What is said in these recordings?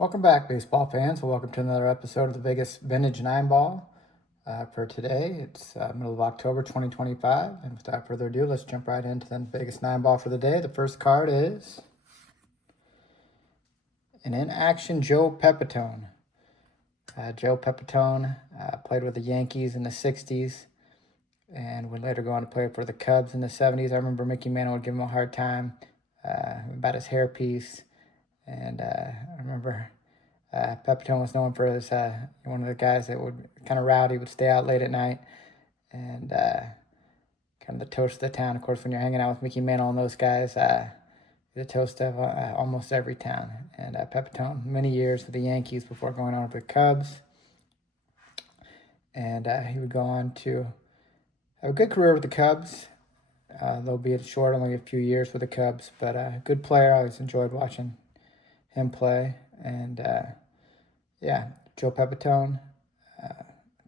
Welcome back, baseball fans. Welcome to another episode of the Vegas Vintage 9-Ball. For today, it's middle of October 2025. And without further ado, let's jump right into the Vegas 9-Ball for the day. The first card is an in-action Joe Pepitone. Joe Pepitone played with the Yankees in the 60s and would later go on to play for the Cubs in the 70s. I remember Mickey Mantle would give him a hard time about his hairpiece. And I remember Pepitone was known for his one of the guys that would kind of rowdy, would stay out late at night, and kind of the toast of the town. Of course, when you're hanging out with Mickey Mantle and those guys, the toast of almost every town. And Pepitone, many years with the Yankees before going on to the Cubs. And he would go on to have a good career with the Cubs, though be it short, only a few years with the Cubs. But a good player. I always enjoyed watching him play. And yeah, Joe Pepitone, I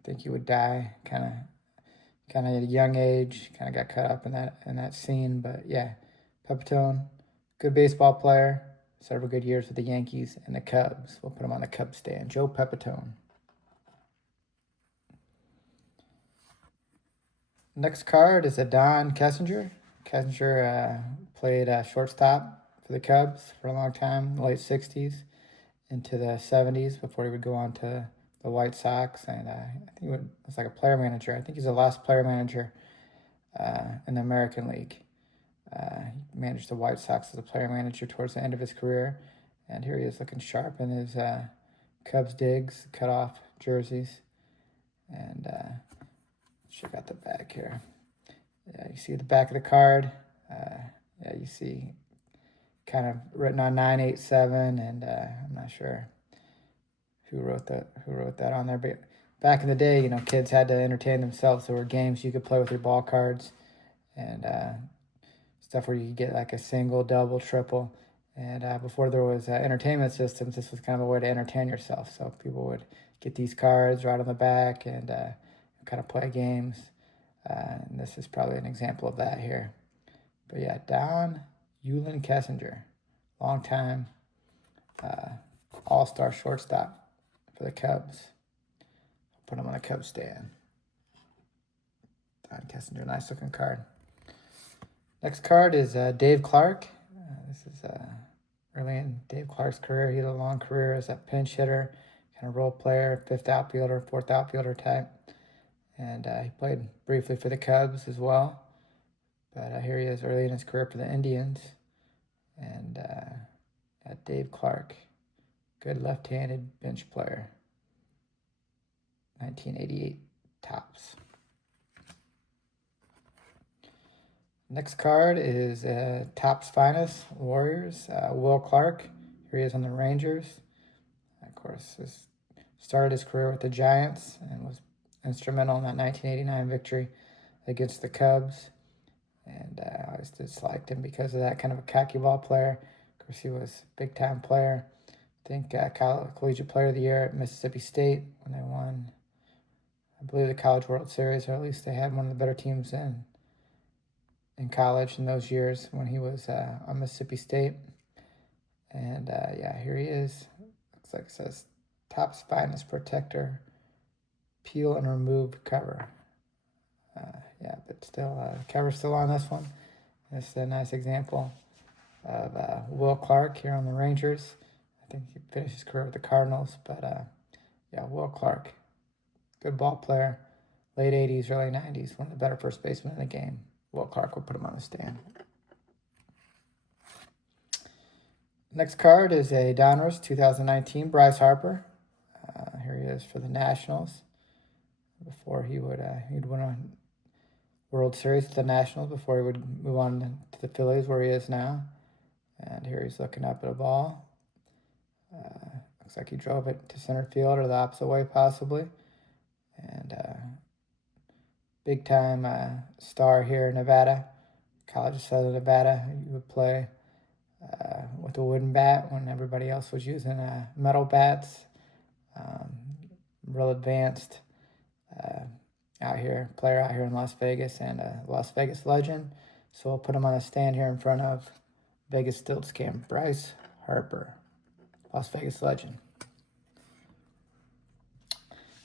think he would die kind of at a young age. Kind of got caught up in that scene. But yeah, Pepitone, good baseball player. Several good years with the Yankees and the Cubs. We'll put him on the Cubs stand. Joe Pepitone. Next card is a Don Kessinger. Kessinger played shortstop for the Cubs for a long time, in the late 60s into the 70s before he would go on to the White Sox. And I think he was like a player manager. I think he's the last player manager in the American League. He managed the White Sox as a player manager towards the end of his career. And here he is looking sharp in his Cubs digs, cut off jerseys. And check out the back here. Yeah, you see the back of the card. Yeah, you see kind of written on 987, and I'm not sure who wrote that on there. But back in the day, kids had to entertain themselves. There were games you could play with your ball cards, and stuff where you could get like a single, double, triple. And before there was entertainment systems, this was kind of a way to entertain yourself. So people would get these cards right on the back and kind of play games. And this is probably an example of that here. But yeah, Don Euland Kessinger, long time all-star shortstop for the Cubs. I'll put him on the Cubs stand. Don Kessinger, nice looking card. Next card is Dave Clark. This is early in Dave Clark's career. He had a long career as a pinch hitter, kind of role player, fifth outfielder, fourth outfielder type. And he played briefly for the Cubs as well. But here he is early in his career for the Indians. And Dave Clark, good left-handed bench player. 1988 tops. Next card is Topps Finest Warriors. Will Clark. Here he is on the Rangers. Of course, started his career with the Giants and was instrumental in that 1989 victory against the Cubs. And I always disliked him because of that, kind of a cocky ball player. Of course, he was a big-time player. I think Collegiate Player of the Year at Mississippi State when they won, I believe, the College World Series, or at least they had one of the better teams in college in those years when he was on Mississippi State. And yeah, here he is. Looks like it says Topps Finest Protector Peel and Remove cover. Yeah, but still, the cover's still on this one. This is a nice example of Will Clark here on the Rangers. I think he finished his career with the Cardinals, but yeah, Will Clark, good ball player, late 80s, early 90s, one of the better first basemen in the game. Will Clark will put him on the stand. Next card is a Donruss 2019 Bryce Harper. Here he is for the Nationals. Before he'd win a World Series with the Nationals before he would move on to the Phillies where he is now. And here he's looking up at a ball. Looks like he drove it to center field or the opposite way possibly. And big-time star here in Nevada, College of Southern Nevada. He would play with a wooden bat when everybody else was using metal bats. Real advanced player out here in Las Vegas, and a Las Vegas legend. So we'll put him on a stand here in front of VEGASTILTSKIN, Bryce Harper. Las Vegas legend.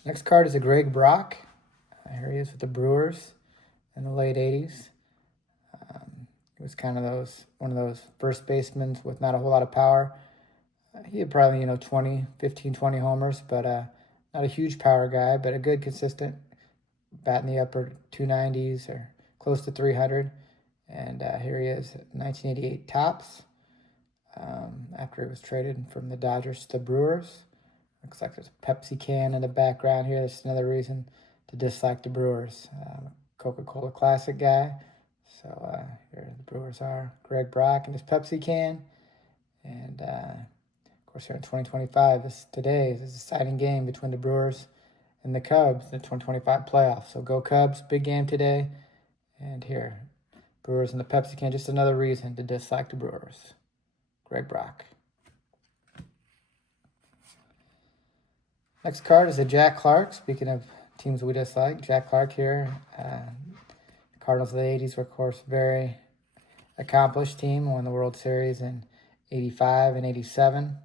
Next card is a Greg Brock. Here he is with the Brewers in the late 80s. He was kind of one of those first basemen with not a whole lot of power. He had probably, 20 homers, but not a huge power guy, but a good, consistent bat in the upper 290s or close to 300. And here he is, 1988 Topps, after he was traded from the Dodgers to the Brewers. Looks like there's a Pepsi can in the background here. That's another reason to dislike the Brewers. Coca-Cola Classic guy. So here the Brewers are. Greg Brock and his Pepsi can. And, of course, here in 2025, today is a deciding game between the Brewers and the Cubs in the 2025 playoffs. So go Cubs, big game today. And here, Brewers and the Pepsi can, just another reason to dislike the Brewers. Greg Brock. Next card is a Jack Clark. Speaking of teams we dislike, Jack Clark here. The Cardinals of the 80s were, of course, very accomplished team. Won the World Series in 85 and 87.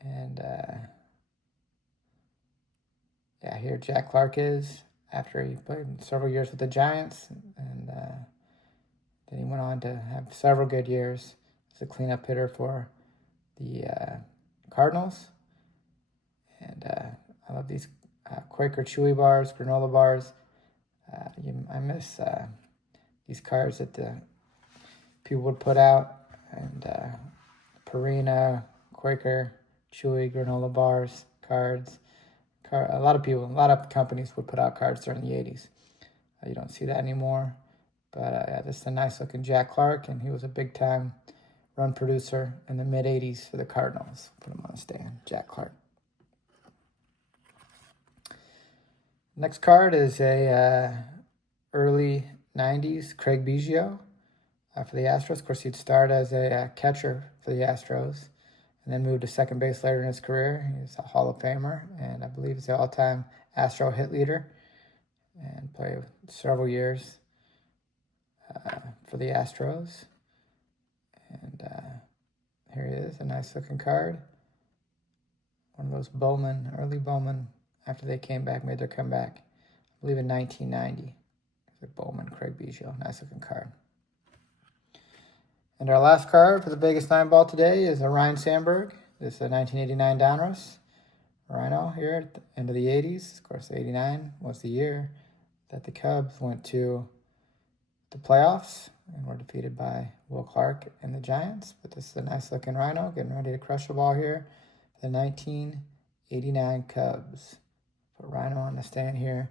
And, yeah, here Jack Clark is after he played several years with the Giants. And then he went on to have several good years as a cleanup hitter for the Cardinals. And I love these Quaker Chewy bars, granola bars. I miss these cards that the people would put out. And Purina, Quaker, Chewy, granola bars, cards. A lot of companies would put out cards during the 80s. You don't see that anymore. But yeah, this is a nice looking Jack Clark, and he was a big time run producer in the mid 80s for the Cardinals. Put him on a stand, Jack Clark. Next card is a early 90s Craig Biggio for the Astros. Of course, he'd start as a catcher for the Astros and then moved to second base later in his career. He's a Hall of Famer, and I believe he's the all-time Astro hit leader, and played several years for the Astros. And here he is, a nice-looking card. One of those early Bowman, after they came back, made their comeback, I believe in 1990. Bowman, Craig Biggio, nice-looking card. And our last card for the Vegas 9-ball today is a Ryan Sandberg. This is a 1989 Donruss Rhino here at the end of the 80s. Of course, 89 was the year that the Cubs went to the playoffs and were defeated by Will Clark and the Giants. But this is a nice-looking Rhino, getting ready to crush the ball here. The 1989 Cubs. Put Rhino on the stand here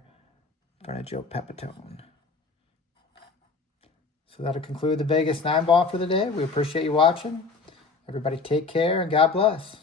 in front of Joe Pepitone. So that'll conclude the Vegas 9-ball for the day. We appreciate you watching. Everybody take care and God bless.